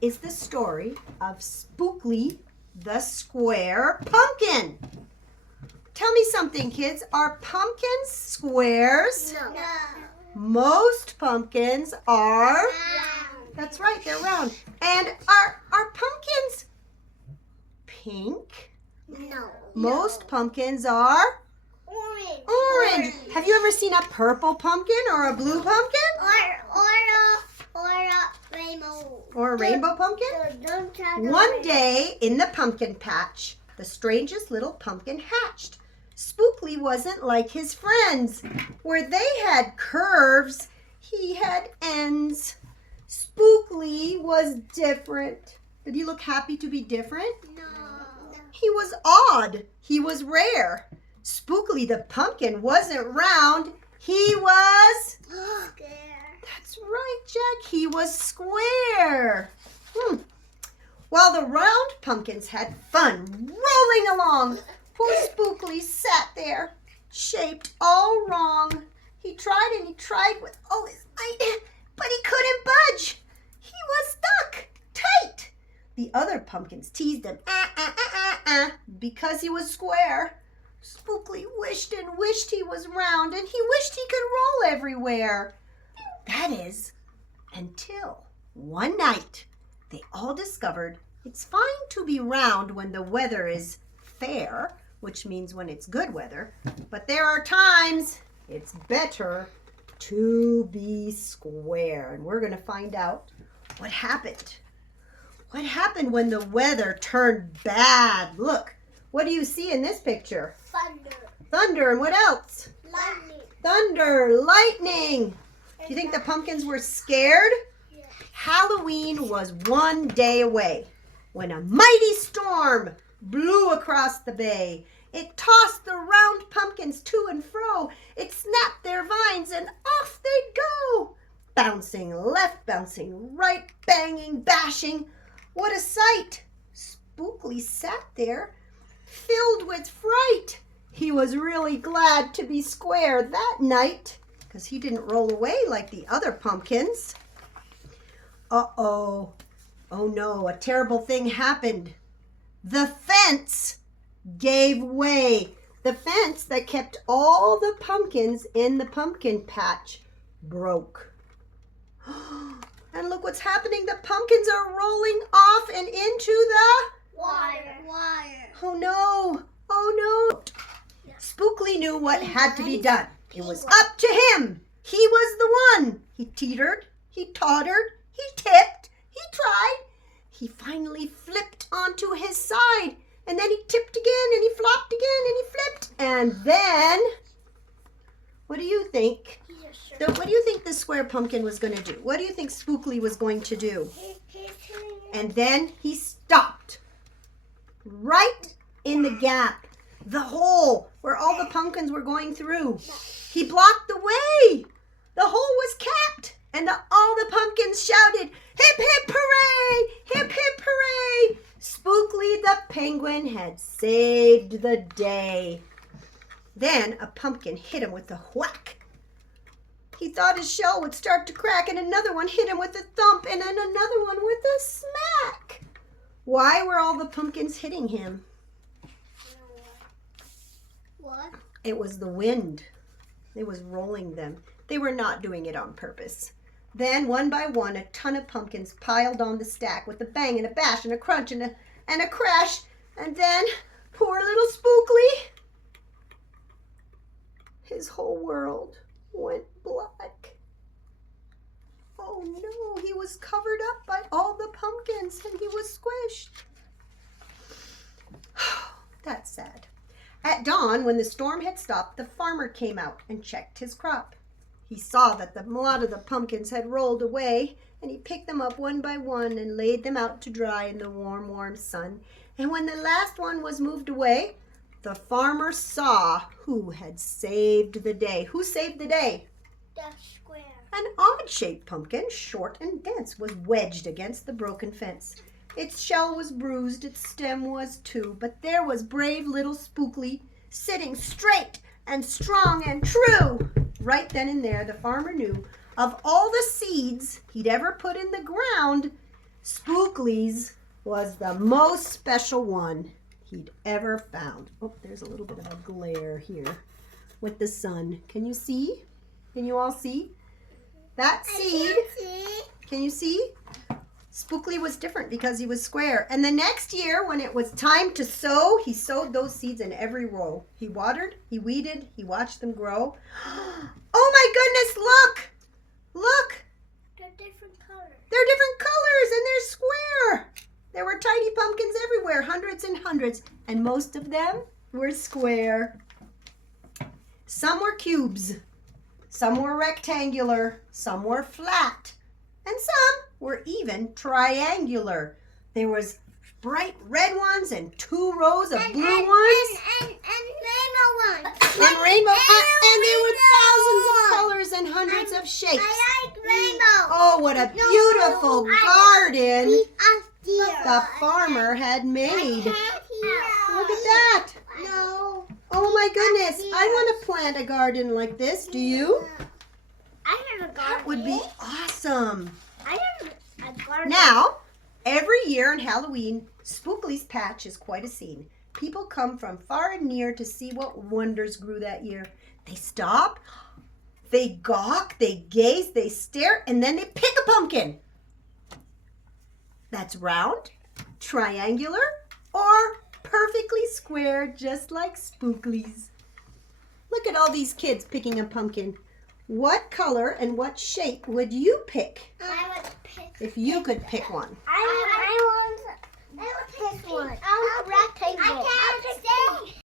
is the story of Spookley the Square Pumpkin. Tell me something, kids. Are pumpkins squares? No. Most pumpkins are... Round. That's right, they're round. And are pumpkins pink? No. Most pumpkins are orange. Have you ever seen a purple pumpkin or a blue pumpkin? Or a rainbow. Or a rainbow pumpkin? One day in the pumpkin patch, the strangest little pumpkin hatched. Spookley wasn't like his friends. Where they had curves, he had ends. Spookley was different. Did he look happy to be different? No. He was odd. He was rare. Spookley the pumpkin wasn't round. He was... That's right, Jack. He was square. While the round pumpkins had fun rolling along, poor Spookley sat there, shaped all wrong. He tried and he tried with all his might, but he couldn't budge. He was stuck tight. The other pumpkins teased him because he was square. Spookley wished and wished he was round, and he wished he could roll everywhere. That is, until one night they all discovered it's fine to be round when the weather is fair, which means when it's good weather, but there are times it's better to be square. And we're going to find out what happened. What happened when the weather turned bad? Look, what do you see in this picture? Thunder. Thunder, and what else? Lightning. Thunder, lightning. Do you think the pumpkins were scared? Yeah. Halloween was one day away when a mighty storm blew across the bay. It tossed the round pumpkins to and fro. It snapped their vines and off they'd go. Bouncing left, bouncing right, banging, bashing. What a sight! Spookley sat there, filled with fright. He was really glad to be square that night, because he didn't roll away like the other pumpkins. Uh-oh. Oh no, a terrible thing happened. The fence gave way. The fence that kept all the pumpkins in the pumpkin patch broke. And look what's happening. The pumpkins are rolling off and into the... Water. Oh no. Oh no. Spookley knew what had to be done. It was up to him. He was the one. He teetered, he tottered, he tipped, he tried. He finally flipped onto his side. And then he tipped again, and he flopped again, and he flipped. And then, what do you think? What do you think the square pumpkin was going to do? What do you think Spookley was going to do? And then he stopped. Right in the gap. The hole where all the pumpkins were going through. He blocked the way. The hole was capped. And all the pumpkins shouted, "Hip, hip, hooray! Hip, hip, hooray!" Spookley the penguin had saved the day. Then a pumpkin hit him with a whack. He thought his shell would start to crack, and another one hit him with a thump, and then another one with a smack. Why were all the pumpkins hitting him? What? It was the wind. It was rolling them. They were not doing it on purpose. Then, one by one, a ton of pumpkins piled on the stack with a bang and a bash and a crunch and a crash. And then, poor little Spookley, his whole world went black. Oh no, he was covered up by all the pumpkins and he was squished. That's sad. At dawn, when the storm had stopped, the farmer came out and checked his crop. He saw that a lot of the pumpkins had rolled away, and he picked them up one by one and laid them out to dry in the warm, warm sun. And when the last one was moved away, the farmer saw who had saved the day. Who saved the day? The square. An odd-shaped pumpkin, short and dense, was wedged against the broken fence. Its shell was bruised, its stem was too, but there was brave little Spookley, sitting straight and strong and true. Right then and there, the farmer knew of all the seeds he'd ever put in the ground, Spookley Spookley's was the most special one he'd ever found. Oh, there's a little bit of a glare here with the sun. Can you see? Can you all see? That seed, can you see? Spookley was different because he was square. And the next year, when it was time to sow, he sowed those seeds in every row. He watered, he weeded, he watched them grow. Oh my goodness, look! Look! They're different colors. They're different colors and they're square. There were tiny pumpkins everywhere, hundreds and hundreds, and most of them were square. Some were cubes, some were rectangular, some were flat, and some were even triangular. There was bright red ones and 2 rows of blue ones. And rainbow ones. And rainbow, and there were thousands of colors and hundreds of shapes. I like rainbow. Oh, what a beautiful garden The the farmer had made. Look at that. No. Oh my goodness, I want to plant a garden like this. Do you? I have a garden. That would be awesome. I have a garden. Now, every year on Halloween, Spookley's patch is quite a scene. People come from far and near to see what wonders grew that year. They stop, they gawk, they gaze, they stare, and then they pick a pumpkin. That's round, triangular, or perfectly square, just like Spookley's. Look at all these kids picking a pumpkin. What color and what shape would you pick I would pick. if you could pick one? I would pick one. I want rectangle.